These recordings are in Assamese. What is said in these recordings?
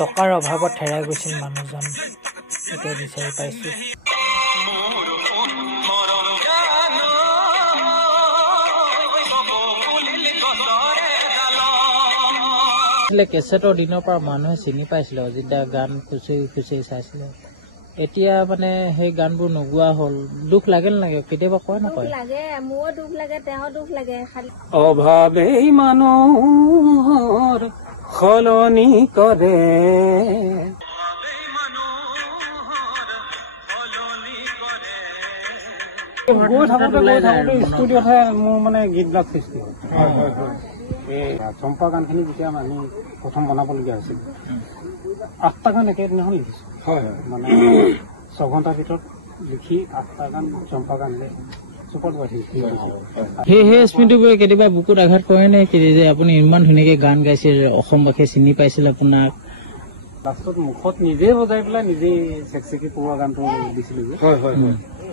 টকাৰ অভাৱত হেৰাই গৈছিল মানুহজন এতিয়া বিচাৰি পাইছো কেছেটৰ দিনৰ পৰা মানুহে চিনি পাইছিলে যেতিয়া গান খুচৰি চাইছিলে এতিয়া মানে সেই গানবোৰ নোগোৱা হ'ল দুখ লাগে নালাগে কেতিয়াবা কয় নকয় লাগে মোৰো দুখ লাগে তেওঁ দুখ লাগে অভাৱেই মানুহৰ সলনি কৰে গৈ থাকোঁতে ষ্টুডিঅ'তহে মোৰ মানে গীতবিলাক সৃষ্টি হয় এই চম্পা গানখিনি যেতিয়া আমি প্ৰথম বনাবলগীয়া হৈছিল 8টা গান একেদিনাখন লিখিছোঁ মানে 6 ঘণ্টাৰ ভিতৰত লিখি 8টা গান চম্পা গান সেই স্মৃতিবোৰে কেতিয়াবা বুকুত আঘাত কৰে নে যে আপুনি ইমান ধুনীয়াকে গান গাইছে অসমবাসীয়ে চিনি পাইছিল আপোনাক লাষ্টত মুখত নিজে বজাই পেলাই নিজেই চেকচেকি পোৱা গানটো দিছিলো যে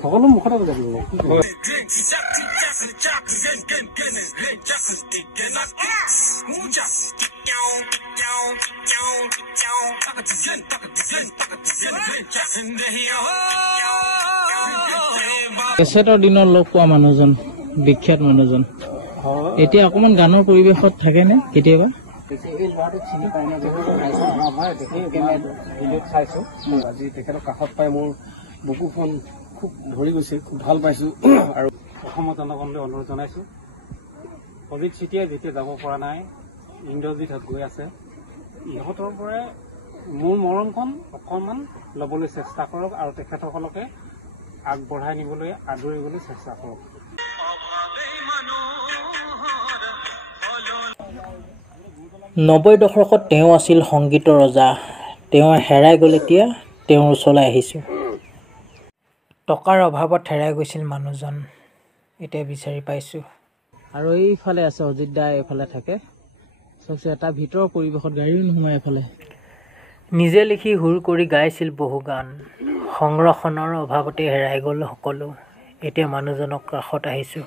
সকলো মুখতে বজাই দিব কেছেটৰ দিনত লগ পোৱা মানুহজন বিখ্যাত মানুহজন এতিয়া অকমান গানৰ পৰিৱেশত থাকে নে কেতিয়াবা আজি তেখেতক কাষত পাই মোৰ বুকুখন খুব ভৰি গৈছে খুব ভাল পাইছো আৰু অসমৰ জনগণলৈ অনুৰোধ জনাইছো অজিত চিটিয়ে যেতিয়া যাব পৰা নাই ইন্দ্ৰজিৎ গৈ আছে ইহঁতৰ পৰাই মোৰ মৰমখন অকণমান ল'বলৈ চেষ্টা কৰক আৰু তেখেতসকলকে আগবঢ়াই নিবলৈ আদৰিবলৈ চেষ্টা কৰক 90 দশকত তেওঁ আছিল সংগীতৰ ৰজা তেওঁ হেৰাই গ'ল এতিয়া তেওঁৰ ওচৰলৈ আহিছো টকাৰ অভাৱত হেৰাই গৈছিল মানুহজন এতিয়া বিচাৰি পাইছো আৰু এইফালে আছে অজিত দা এইফালে থাকে সবচে এটা ভিতৰৰ পৰিৱেশত গাড়ীও নোহোমাই এইফালে নিজে লিখি হুৰ কৰি গাইছিল বহু গান সংৰক্ষণৰ অভাৱতে হেৰাই গ'ল সকলো এতিয়া মানুহজনক কাষত আহিছো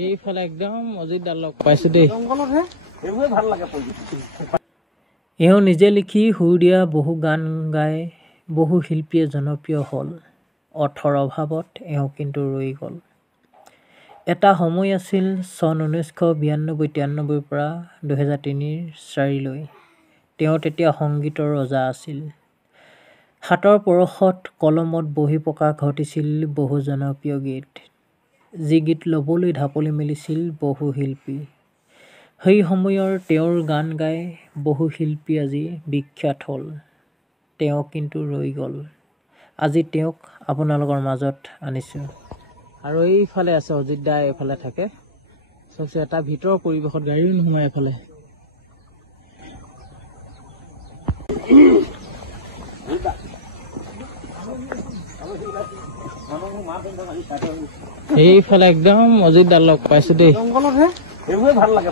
এইফালে একদম অজিত দা লগ পাইছো দেই এওঁ নিজে লিখি সুৰ দিয়া বহু গান গাই বহু শিল্পীয়ে জনপ্ৰিয় হ'ল অৰ্থৰ অভাৱত এওঁ কিন্তু ৰৈ গ'ল এটা সময় আছিল চন 1992-93 পৰা 2003-04লৈ তেওঁ তেতিয়া সংগীতৰ ৰজা আছিল হাতৰ পৰশত কলমত বহি প্ৰকাশ ঘটিছিল বহু জনপ্ৰিয় গীত যি গীত ল'বলৈ ঢাপলি মেলিছিল বহু শিল্পী সেই সময়ৰ তেওঁৰ গান গাই বহু শিল্পী আজি বিখ্যাত হ'ল তেওঁ কিন্তু ৰৈ গ'ল আজি তেওঁক আপোনালোকৰ মাজত আনিছো আৰু এইফালে আছে অজিত দা এইফালে থাকে সবচে এটা ভিতৰৰ পৰিৱেশত গাড়ীও নোহোমাই এইফালে এইফালে একদম অজিত দা লগ পাইছো দেই এইবোৰে ভাল লাগে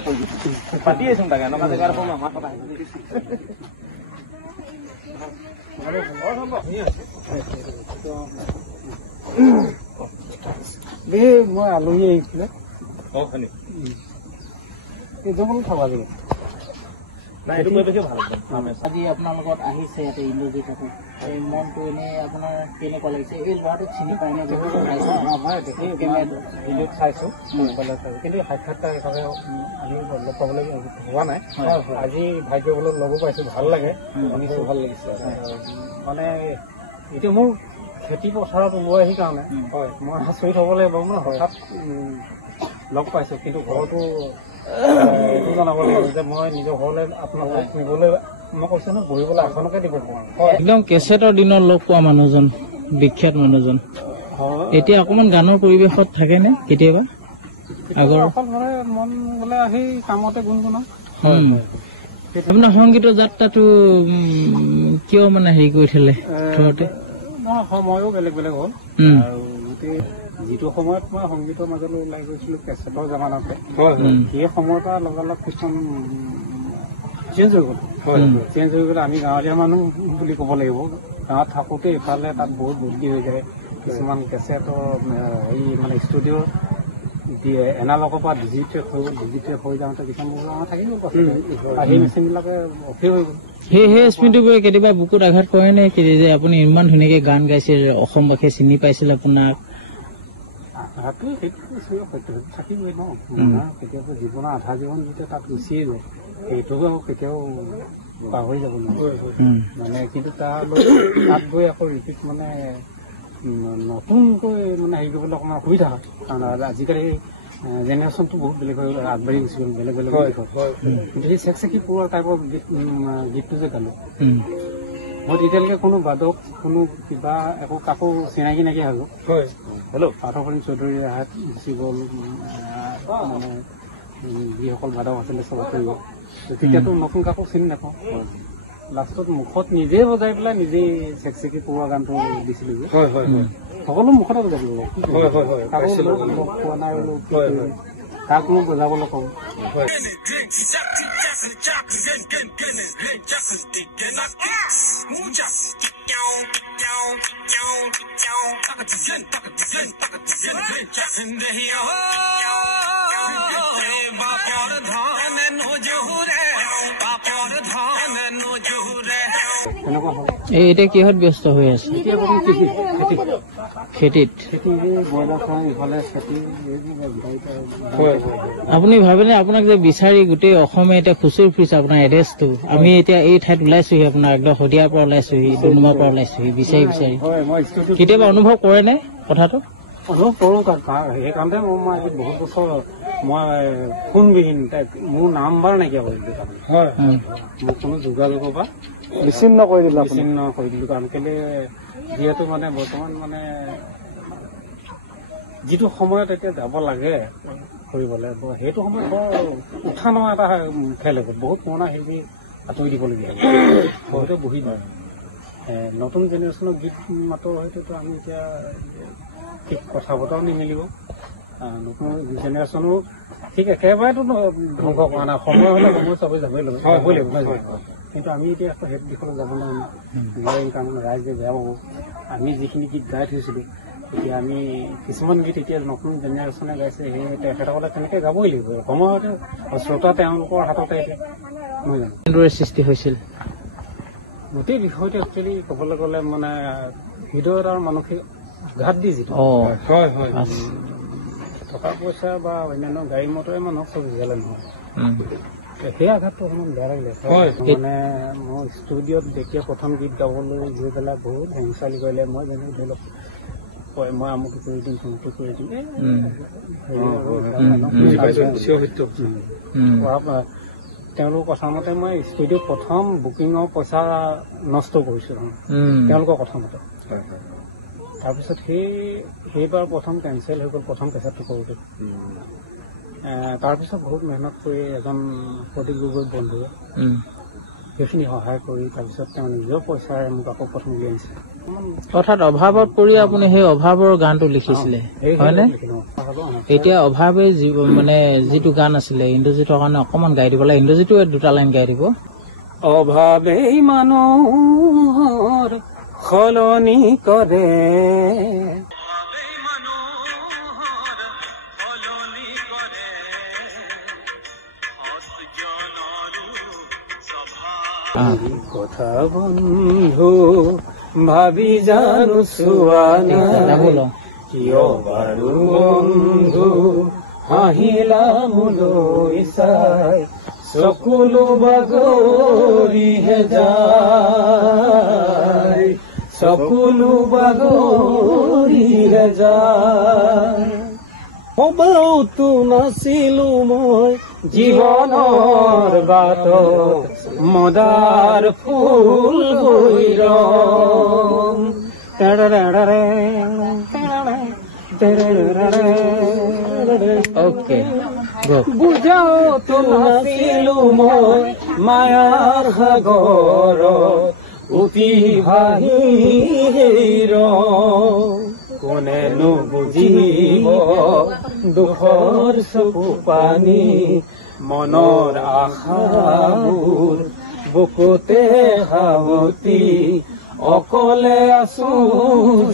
পাতি আছো তাকে এনেকুৱা জেগাৰ পৰা আমাৰ কথা মই আলহী আহিছিলে জংঘল খাবা লাগে আজি আপোনাৰ লগত আহিছে ইয়াতে ইন্দ্ৰজিৎ এই মনটো এনে আপোনাৰ কেনেকুৱা লাগিছে এই ল'ৰাটোক চিনি পাই নে ভিডিঅ'ত চাইছো কিন্তু সাক্ষাৎকাৰ হিচাপে আমি লগ পাবলৈ হোৱা নাই আজি ভাগ্যবলত লগো পাইছো ভাল লাগে শুনিছো ভাল লাগিছে মানে এতিয়া মোৰ খেতি পথাৰত ওলাই আহি কাৰণে হয় মই আচৰিত হ'ব লাগিব মানে হঠাৎ লগ পাইছো কিন্তু ঘৰতো এইটো জনাব লাগিব যে মই নিজৰ ঘৰলৈ আপোনালোকক নিবলৈ মই কৈছো ন বহিবলৈ আসনকে দিব নোৱাৰো একদম কেছেটৰ দিনত লগ পোৱা মানুহজন বিখ্যাত মানুহজন এতিয়া অকমান গানৰ পৰিৱেশত থাকে নে কেতিয়াবা আগৰ অকলভাৱে মন গ'লে আহি কামতে গুণগুণাও আপোনাৰ সংগীতৰ যাত্ৰাটো কিয় মানে হেৰি কৰি থলে ঘৰতে সময়ো বেলেগ বেলেগ হ'ল আৰু গোটেই যিটো সময়ত মই সংগীতৰ মাজলৈ ওলাই গৈছিলো কেছেটৰ জামানতে সেই সময়ৰ পৰা লগালগ কিছুমান চেঞ্জ হৈ গ'ল চেঞ্জ হৈ গ'লে আমি গাঁৱলীয়া মানুহ বুলি ক'ব লাগিব গাঁৱত থাকোঁতে ইফালে তাত বহুত বদলি হৈ যায় কিছুমান কেছেটৰ হেৰি মানে ষ্টুডিঅ' এনালকৰ পৰা ডিজিটেল হৈ যাওঁতে কিছুমান বস্তু আমাৰ থাকি গ'ল আৰু সেই মেচিনবিলাকে অফি হৈ গ'ল। সেই স্মৃতিবোৰে কেতিয়াবা বুকুত আঘাত কৰে নে যে আপুনি ইমান ধুনীয়াকে গান গাইছে অসমবাসীয়ে চিনি পাইছিল আপোনাক? আঘাতটো সেইটো থাকিবই ন। কেতিয়াবা জীৱনৰ আধা জীৱন যেতিয়া তাত গুচিয়ে যায় সেইটো আকৌ কেতিয়াও পাহৰি যাব নোৱাৰে মানে। কিন্তু তাত গৈ আকৌ ৰিপিট মানে নতুনকৈ মানে হেৰি কৰিবলৈ অকণমান অসুবিধা হয়, কাৰণ আজিকালি জেনেৰেশ্যনটো বহুত বেলেগ হৈ আগবাঢ়ি গুচি গ'ল, বেলেগ বেলেগ কিন্তু সেই চেকচেকি পুৰা টাইপৰ গীতটো যে গালো মই তেতিয়ালৈকে কোনো বাদক কোনো কিবা একো কাকো চিনাকি নাইকিয়া হ'লো। হেল্ল' পাৰ্থপ্ৰতিম চৌধুৰী হাত গুচি গ'ল, মানে যিসকল বাদক আছিলে চব কৰিব তেতিয়াতো নতুন কাকো চিনি নাপাওঁ। লাষ্টত মুখত নিজে বজাই পেলাই নিজেই চেকচেকি পৰুৱা গানটো দিছিলো যে সকলো মুখতে বজাই দিব কাকো লগ পোৱা নাই কাকো বজাবলৈ কওঁ। এতিয়া কিহত ব্যস্ত হৈ আছে? খেতিত। আপুনি ভাবেনে আপোনাক যে বিচাৰি গোটেই অসমে এতিয়া খুচৰি ফুৰিছে আপোনাৰ এড্ৰেছটো? আমি এতিয়া এই ঠাইত ওলাইছোহি, আপোনাৰ একদম শদিয়াৰ পৰা ওলাইছোহি, ডুমডুমাৰ পৰা ওলাইছোহি বিচাৰি বিচাৰি। কেতিয়াবা অনুভৱ কৰে নে কথাটো? অনুভৱ কৰোঁ, সেইকাৰণে মই বহুত বছৰ মই ফোনবিহীন মোৰ নাম্বাৰ নাইকিয়া কৰি দিলোঁ। তাৰমানে মোক কোনো যোগাযোগৰ পৰা বিচ্ছিন্ন কৰি দিলোঁ কাৰণ কেলে যিহেতু মানে বৰ্তমান মানে যিটো সময়ত এতিয়া যাব লাগে কৰিবলৈ সেইটো সময়ত বৰ উঠা নমা এটা খেল হ'ব। বহুত পুৰণা শিল্পী আঁতৰি দিবলগীয়া হ'ব, হয়তো বহি যায়। নতুন জেনেৰেশ্যনৰ গীত মাতো হয়তো আমি এতিয়া ঠিক কথা বতৰাও নিমিলিব, নতুন জেনেৰেশ্যনো ঠিক একেবাৰেতো ধ্বংস কৰা নাই। সময় হ'লে সময় চবেই যাবই লাগিব। কিন্তু আমি এতিয়া আকৌ সেইটো দিশলৈ যাব নোৱাৰিম কাৰণ ৰাইজে বেয়া পাব। আমি যিখিনি গীত গাই থৈছিলোঁ এতিয়া আমি কিছুমান গীত এতিয়া নতুন জেনেৰেশ্যনে গাইছে, সেই তেখেতসকলে তেনেকৈ গাবই লাগিব। সময়তে শ্ৰোতা তেওঁলোকৰ হাততে নহয় জানো? কেনেদৰে সৃষ্টি হৈছিল গোটেই বিষয়টো একচুৱেলি ক'বলৈ গ'লে মানে হৃদয়ত আৰু মানসিক ঘাট দি যিটো টকা পইচা বা অন্যান্য গাড়ী মটৰে মানুহক চব বুজালে নহয়, সেই আঘাতটো অকণমান বেয়া লাগিলে। মানে মই ষ্টুডিঅ'ত যেতিয়া প্ৰথম গীত গাবলৈ গৈ পেলাই বহুত হেংচালি কৰিলে। মই যেনেকৈ ধৰি লওক মই আমুক কৰি দিম চমুক কৰি দিম তেওঁলোকৰ কথা মতে মই ষ্টুডিঅ'ত প্ৰথম বুকিঙৰ পইচা নষ্ট কৰিছোঁ তেওঁলোকৰ কথা মতে। তাৰপিছত সেইবাৰ প্ৰথম কেঞ্চেল হৈ গ'ল প্ৰথম কেঁচাটো কৰোঁতে। তাৰপিছত বহুত মেহনত কৰি এজন প্ৰদীপ গগৈ বন্ধুৱে সেইখিনি সহায় কৰি তাৰপিছত তেওঁ নিজৰ পইচাৰে মোক আকৌ প্ৰথম উলিয়াই আনিছে। অৰ্থাৎ অভাৱত পৰি আপুনি সেই অভাৱৰ গানটো লিখিছিলে হয়নে? এতিয়া অভাৱে মানে যিটো গান আছিলে ইন্দ্ৰজিতৰ কাৰণে অকণমান গাই দিব লাগে, ইন্দ্ৰজিতো দুটা লাইন গাই দিব। অভাৱেই মানুহৰ সলনি কৰে, কথা বন্ধু ভাবি জানো চোৱা নাই, কিয় বাৰু বন্ধু হাঁহিলা মোলৈ চাই, চকুলো বাগৰিহে যায়, চকুলো বাগৰিহে যায়। সবাওতো নাছিলো মই জীৱনৰ বাটত, মদাৰ ফুল হৈ ৰম। বুজাওতো নাছিলো মই মায়াৰ সাগৰত, উটি ভাহি ৰম। কোনেনো বুজিব দুখৰ চকু পানী, মনৰ আশাবোৰ বুকুতে হাৱতি, অকলে আছো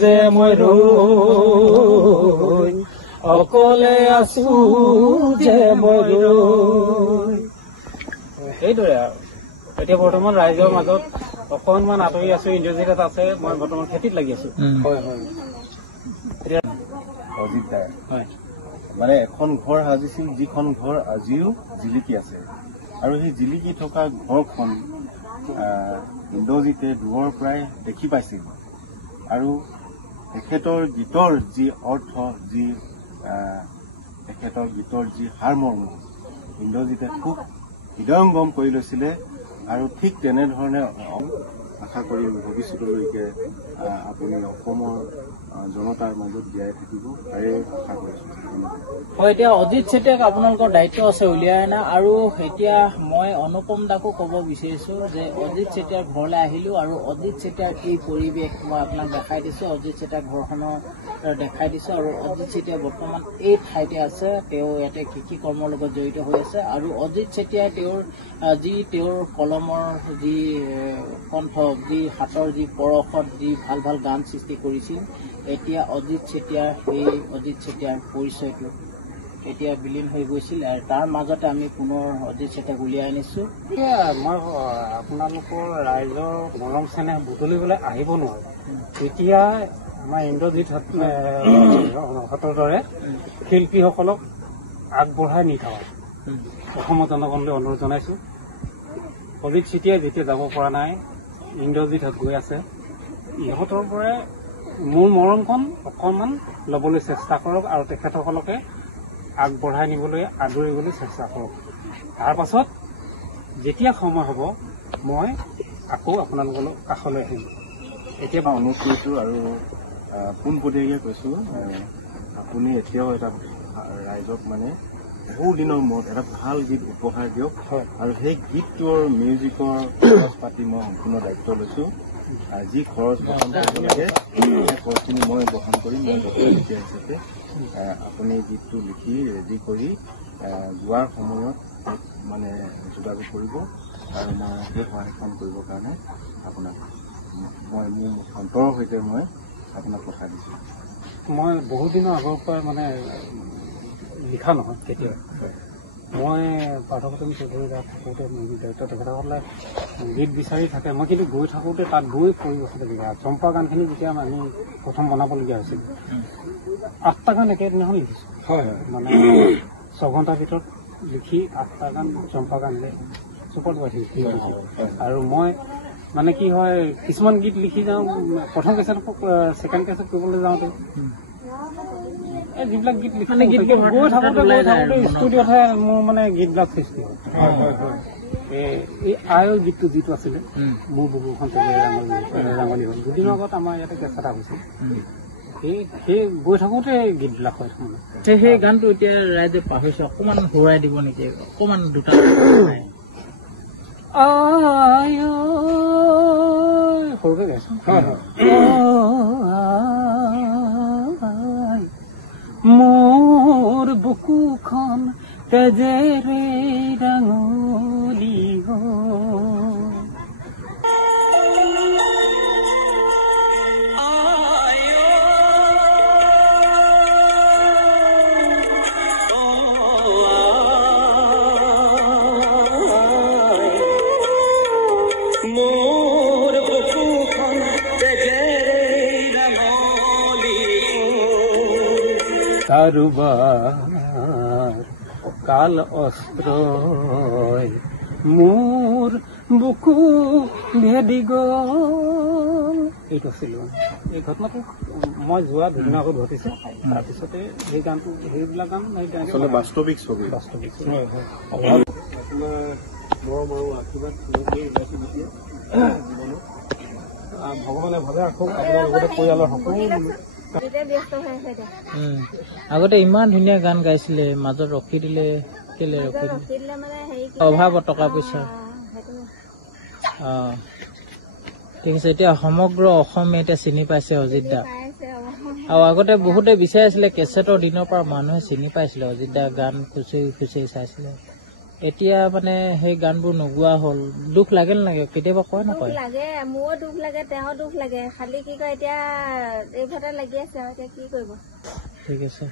যে মই ৰৈ, অকলে আছো যে মই ৰৈ। সেইদৰে আৰু এতিয়া বৰ্তমান ৰাইজৰ মাজত অকণমান আঁতৰি আছো। ইন্দ্ৰজিৎ এটা আছে, মই বৰ্তমান খেতিত লাগি আছো। হয় হয়। অজিত দাই হয় মানে এখন ঘৰ সাজিছিল, যিখন ঘৰ আজিও জিলিকি আছে। আৰু সেই জিলিকি থকা ঘৰখন ইন্দ্ৰজিতে দূৰৰ পৰাই দেখি পাইছিল। আৰু তেখেতৰ গীতৰ যি অৰ্থ, তেখেতৰ গীতৰ যি সাৰমৰ্ম ইন্দ্ৰজিতে খুব হৃদয়ংগম কৰি লৈছিলে। আৰু ঠিক তেনেধৰণে আশা কৰি ভৱিষ্যতলৈকে আপুনি অসমৰ জনতাৰ মাজত জীয়াই থাকিব তাৰে আশা কৰিছোঁ। হয়, এতিয়া অজিত চেতিয়াক আপোনালোকৰ দায়িত্ব আছে উলিয়াই অনা। আৰু এতিয়া মই অনুপম দাকো ক'ব বিচাৰিছো যে অজিত চেতিয়াৰ ঘৰলৈ আহিলো আৰু অজিত চেতিয়াৰ এই পৰিৱেশ মই আপোনাক দেখাই দিছো। অজিত চেতিয়াৰ ঘৰখনৰ দেখাই দিছো। আৰু অজিত চেতিয়া বৰ্তমান এই ঠাইতে আছে। তেওঁ ইয়াতে কৃষি কৰ্মৰ লগত জড়িত হৈ আছে। আৰু অজিত চেতিয়াই তেওঁৰ কলমৰ যি কণ্ঠ, যি হাতৰ যি পৰশত যি ভাল ভাল গান সৃষ্টি কৰিছিল, এতিয়া অজিত চেতিয়াৰ পৰিচয়টো এতিয়া বিলীন হৈ গৈছিল। আৰু তাৰ মাজতে আমি পুনৰ অজিত চেতিয়াক উলিয়াই আনিছো। মই আপোনালোকৰ ৰাইজৰ মৰম চেনেহ বুটলিবলৈ আহিব নোৱাৰো। তেতিয়া আমাৰ ইন্দ্ৰজিৎ হতৰ দৰে শিল্পীসকলক আগবঢ়াই নি থাকক অসমৰ জনগণলৈ অনুৰোধ জনাইছো। অজিত চেতিয়াই যেতিয়া যাব পৰা নাই, ইন্দ্ৰজিৎ গৈ আছে, ইহঁতৰ পৰাই মোৰ মৰমখন অকণমান ল'বলৈ চেষ্টা কৰক আৰু তেখেতসকলকে আগবঢ়াই নিবলৈ আদৰিবলৈ চেষ্টা কৰক। তাৰ পাছত যেতিয়া সময় হ'ব মই আকৌ আপোনালোকৰ কাষলৈ আহিম। এতিয়া মই অনুৰোধ কৰিছোঁ আৰু পোনপটীয়াকৈ কৈছোঁ, আপুনি এতিয়াও এটা ৰাইজক মানে বহু দিনৰ মূৰত এটা ভাল গীত উপহাৰ দিয়ক। আৰু সেই গীতটোৰ মিউজিকৰ খৰচ পাতি মই সম্পূৰ্ণ দায়িত্ব লৈছোঁ। যি খৰচ বহন কৰিব লাগে সেই খৰচখিনি মই বহন কৰিম। মই জনসাধাৰণ হিচাপে আপুনি গীতটো লিখি ৰেডি কৰি গোৱাৰ সময়ত মানে যোগাযোগ কৰিব। আৰু মই সেই সহায়খন কৰিবৰ কাৰণে আপোনাক মোৰ অন্তৰৰ সৈতে মই আপোনাক পঠাই দিছোঁ। মই বহুত দিনৰ আগৰ পৰাই মানে লিখা নহয় কেতিয়াও। মই পাৰ্থপ্ৰতিম চৌধুৰী তাত থাকোঁতে দায়িত্ব তেখেতসকলে গীত বিচাৰি থাকে। মই কিন্তু গৈ থাকোঁতে তাত গৈ পৰিৱেশতে চম্পা গানখিনি যেতিয়া আমি প্ৰথম বনাবলগীয়া হৈছিল, 8টা গান একেদিনাখন লিখিছোঁ। হয় মানে 6 ঘণ্টাৰ ভিতৰত লিখি 8টা গান চম্পা গান চুপত লিখিছোঁ। আৰু মই মানে কি হয়, কিছুমান গীত লিখি যাওঁ, প্ৰথম কেছেট ছেকেণ্ড কেছেট কৰিবলৈ যাওঁতে যিবিলাক গীত লিখি গৈ থাকোঁতে ষ্টুডিঅ'তহে মোৰ মানে গীতবিলাক সৃষ্টি হয়। এই আয়ৰ গীতটো যিটো আছিলে, মোৰ বুকুখন ৰাঙলী হ'ল, দুদিনৰ আগত আমাৰ ইয়াতে কেঁচা এটা হৈছিল। সেই গৈ থাকোঁতে গীতবিলাক হয়। সেই গানটো এতিয়া ৰাইজে পাহৰিছে, অকণমান ঘূৰাই দিব নেকি? অকণমান দুটা সৰুকৈ গাইছোঁ। মোৰ বুকুখন তেজেৰে ৰাঙলী কাৰোবাৰ কাল অস্ত্ৰ মোৰ বুকু ভেদি গ'ল। এইটো আছিল এই ঘটনাটো মই যোৱা দুদিন আগত ঘটিছে। তাৰপিছতে সেই গানটো, সেইবিলাক গান বাস্তৱিক ছবি। মৰম আৰু আশীৰ্বাদ ভগৱানে ভালে ৰাখক আপোনাৰ লগতে পৰিয়ালৰ সকলো। আগতে ইমান ধুনীয়া গান গাইছিলে, মাজত ৰখি দিলে কেলে? ৰখি দিলে অভাৱত টকা পইচা। ঠিক আছে, এতিয়া সমগ্ৰ অসমে এতিয়া চিনি পাইছে অজিত দা। আৰু আগতে বহুতে বিচাৰিছিলে, কেছেটৰ দিনৰ পৰা মানুহে চিনি পাইছিলে অজিত দা, গান খুচৰি খুচৰি চাইছিলে। এতিয়া মানে সেই গানবোৰ নোগোৱা হ'ল। দুখ লাগে নালাগে? কেতিয়াবা কয় নকয়? লাগে, মোৰো দুখ লাগে, তেওঁ দুখ লাগে। খালি কি কয়, এতিয়া এইভাগে লাগি আছে আৰু এতিয়া কি কৰিব। ঠিক আছে।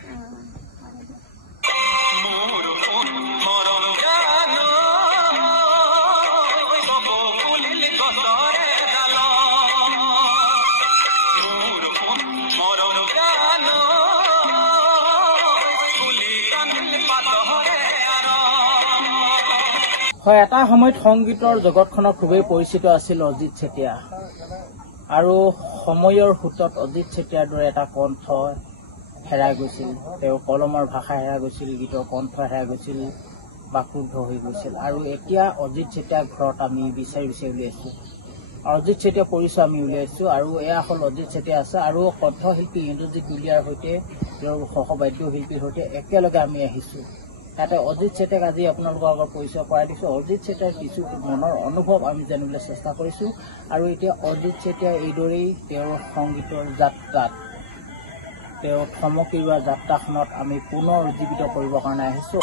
হয়, এটা সময়ত সংগীতৰ জগতখনত খুবেই পৰিচিত আছিল অজিত চেতিয়া আৰু সময়ৰ সোঁতত অজিত চেতিয়াৰ দৰে এটা কণ্ঠ হেৰাই গৈছিল। তেওঁৰ কলমৰ ভাষা হেৰাই গৈছিল, গীতৰ কণ্ঠ হেৰাই গৈছিল, বাক্ৰুদ্ধ হৈ গৈছিল। আৰু এতিয়া অজিত চেতিয়াৰ ঘৰত আমি বিচাৰি উলিয়াইছোঁ। অজিত চেতিয়া পৰিচয় আমি উলিয়াইছোঁ আৰু এয়া হ'ল অজিত চেতিয়া আছে আৰু কণ্ঠশিল্পী ইন্দ্ৰজিৎ দুলীয়াৰ সৈতে তেওঁৰ সহবাদ্যশিল্পীৰ সৈতে একেলগে আমি আহিছোঁ। তাতে অজিত চেতিয়াক আজি আপোনালোকৰ আগত পৰিচয় কৰাই দিছোঁ। অজিত চেতিয়াৰ কিছু মনৰ অনুভৱ আমি জানিবলৈ চেষ্টা কৰিছোঁ আৰু এতিয়া অজিত চেতিয়া এইদৰেই তেওঁৰ সংগীতৰ যাত্ৰাত, তেওঁ থমকি ৰোৱা যাত্ৰাখনত আমি পুনৰ উজ্জীৱিত কৰিবৰ কাৰণে আহিছোঁ।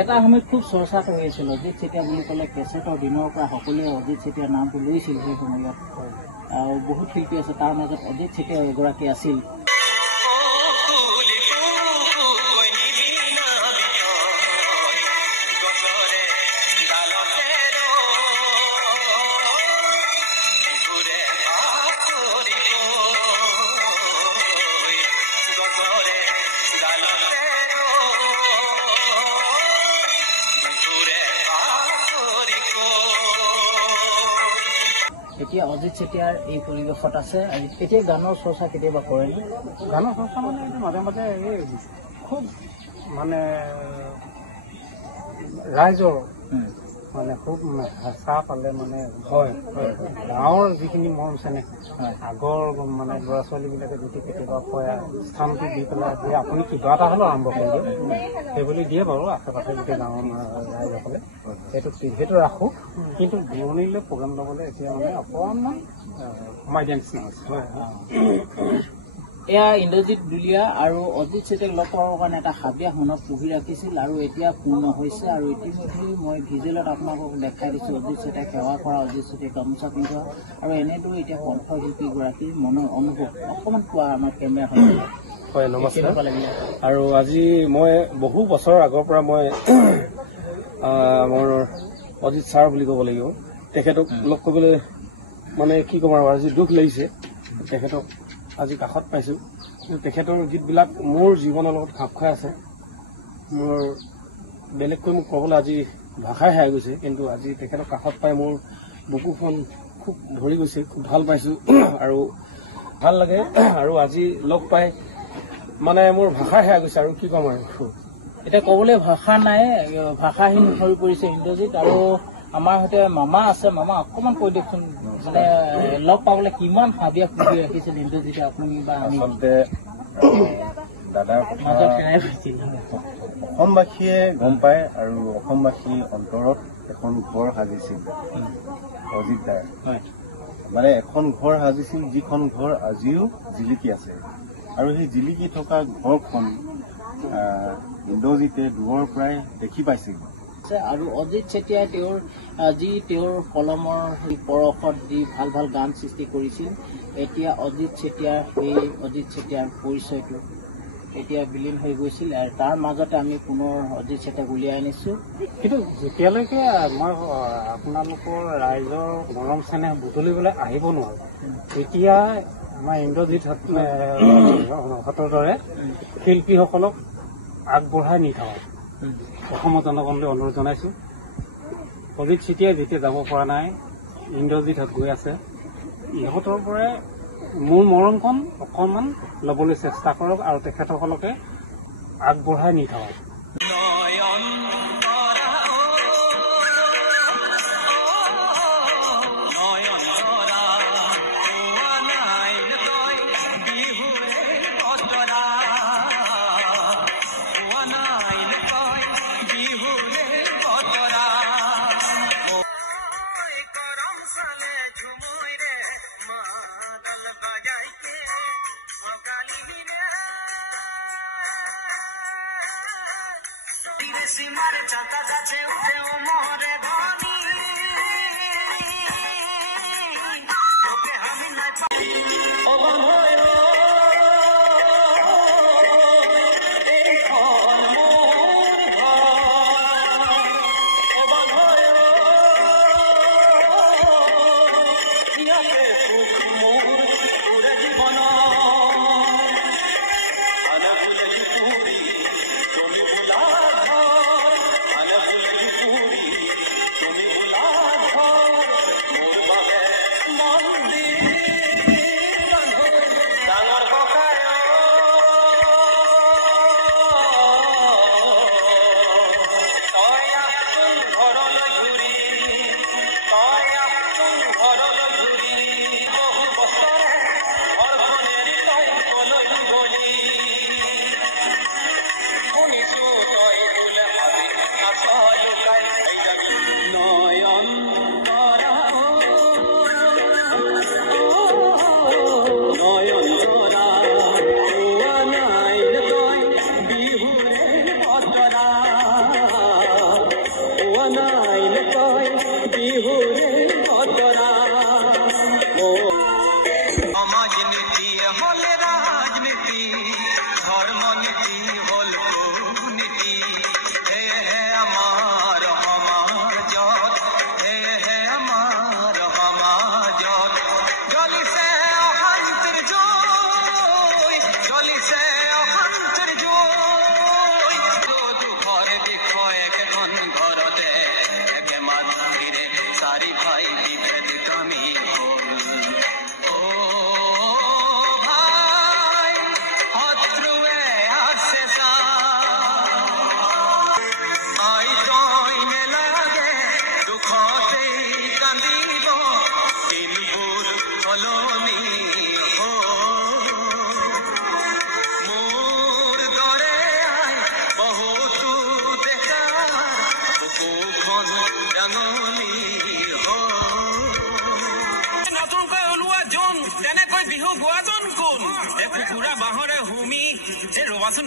এটা সময়ত খুব চৰ্চাত হৈ আছিল অজিত চেতিয়া বুলি ক'লে কেছেটৰ দিনৰ পৰা সকলোৱে অজিত চেতিয়াৰ নামটো লৈছিল। সেই সময়ত আৰু বহুত শিল্পী আছে, তাৰ মাজত অজিত চেতিয়া এগৰাকী আছিল। এতিয়া অজিত চেতিয়াৰ এই পৰিৱেশত আছে। এতিয়া গানৰ চৰ্চা কেতিয়াবা কৰেনে? গানৰ চৰ্চা মানে মাজে মাজে এই খুব মানে ৰাইজৰ মানে খুব হেঁচা পালে মানে হয় গাঁৱৰ যিখিনি মৰম চেনেহ আগৰ মানে ল'ৰা ছোৱালীবিলাকে যদি কেতিয়াবা কয় স্থানটো দি পেলাই যে আপুনি কিবা এটা হ'লেও আৰম্ভ কৰি দিয়ে সেইবুলি দিয়ে বাৰু আশে পাশে গোটেই গাঁৱৰ ৰাইজসকলে সেইটো ৰাখোঁ। কিন্তু দূৰণিলৈ প্ৰগ্ৰেম ল'বলৈ এতিয়া মানে অকণমান কমাই দিয়া নিচিনা হৈছে। এয়া ইন্দ্ৰজিৎ দুলীয়া আৰু অজিত চেতিয়াক লগ পাবৰ কাৰণে এটা হাবিয়াস মনত পুহি ৰাখিছিল আৰু এতিয়া পূৰ্ণ হৈছে। আৰু ইতিমধ্যে মই ভিজুৱেলত আপোনালোকক দেখাই দিছোঁ অজিত চেতিয়াক সেৱা কৰা, অজিত চেতিয়াক গামোচা পিন্ধোৱা আৰু এনেদৰে এতিয়া কণ্ঠশিল্পীগৰাকীৰ মনৰ অনুভৱ অকণমান কোৱা আমাৰ কেমেৰা হয়। নমস্কাৰ। আৰু আজি মই বহু বছৰৰ আগৰ পৰা মই মোৰ অজিত ছাৰ বুলি ক'ব লাগিব, তেখেতক লগ কৰিবলৈ মানে কি ক'ম আৰু আজি দুখ লাগিছে। তেখেতক আজি কাষত পাইছোঁ, কিন্তু তেখেতৰ গীতবিলাক মোৰ জীৱনৰ লগত খাপ খাই আছে। মোৰ বেলেগকৈ মোক ক'বলৈ আজি ভাষাই হেৰাই গৈছে, কিন্তু আজি তেখেতক কাষত পাই মোৰ বুকুখন খুব ভৰি গৈছে, খুব ভাল পাইছোঁ আৰু ভাল লাগে। আৰু আজি লগ পাই মানে মোৰ ভাষাই হেৰাই গৈছে আৰু কি ক'ম আৰু এতিয়া ক'বলৈ ভাষা নাই, ভাষাহীন হৈ পৰিছে ইন্দ্ৰজিৎ। আৰু আমাৰ সৈতে মামা আছে, মামা অকণমান কৈ দিয়কচোন মানে লগ পাবলৈ কিমান হাবিয়াস পুহি ৰাখিছিল ইন্দ্ৰজিতে আপুনি বা আমি? আচলতে দাদাৰ অসমবাসীয়ে গম পায় আৰু অসমবাসীৰ অন্তৰত এখন ঘৰ সাজিছিল অজিত দাৰ। মানে এখন ঘৰ সাজিছিল যিখন ঘৰ আজিও জিলিকি আছে আৰু সেই জিলিকি থকা ঘৰখন ইন্দ্ৰজিতে দূৰৰ পৰাই দেখি পাইছিল। আৰু অজিত চেতিয়াই তেওঁৰ কলমৰ সেই পৰশত দি ভাল ভাল গান সৃষ্টি কৰিছিল। এতিয়া অজিত চেতিয়াৰ পৰিচয়টো এতিয়া বিলীন হৈ গৈছিল আৰু তাৰ মাজতে আমি পুনৰ অজিত চেতিয়াক উলিয়াই আনিছোঁ। কিন্তু যেতিয়ালৈকে মই আপোনালোকৰ ৰাইজৰ মৰম চেনেহ বুটলিবলৈ আহিব নোৱাৰোঁ, তেতিয়া আমাৰ ইন্দ্ৰজিৎ হঁতৰ দৰে শিল্পীসকলক আগবঢ়াই নি থাকক অসমৰ জনগণলৈ অনুৰোধ জনাইছোঁ। অজিত চেতিয়াই যেতিয়া যাব পৰা নাই, ইন্দ্ৰজিৎহঁত গৈ আছে, ইহঁতৰ পৰাই মোৰ মৰমখন অকণমান ল'বলৈ চেষ্টা কৰক আৰু তেখেতসকলকে আগবঢ়াই নি থাকক।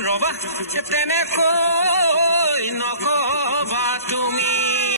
ৰবা তেনেকৈ নকবা তুমি।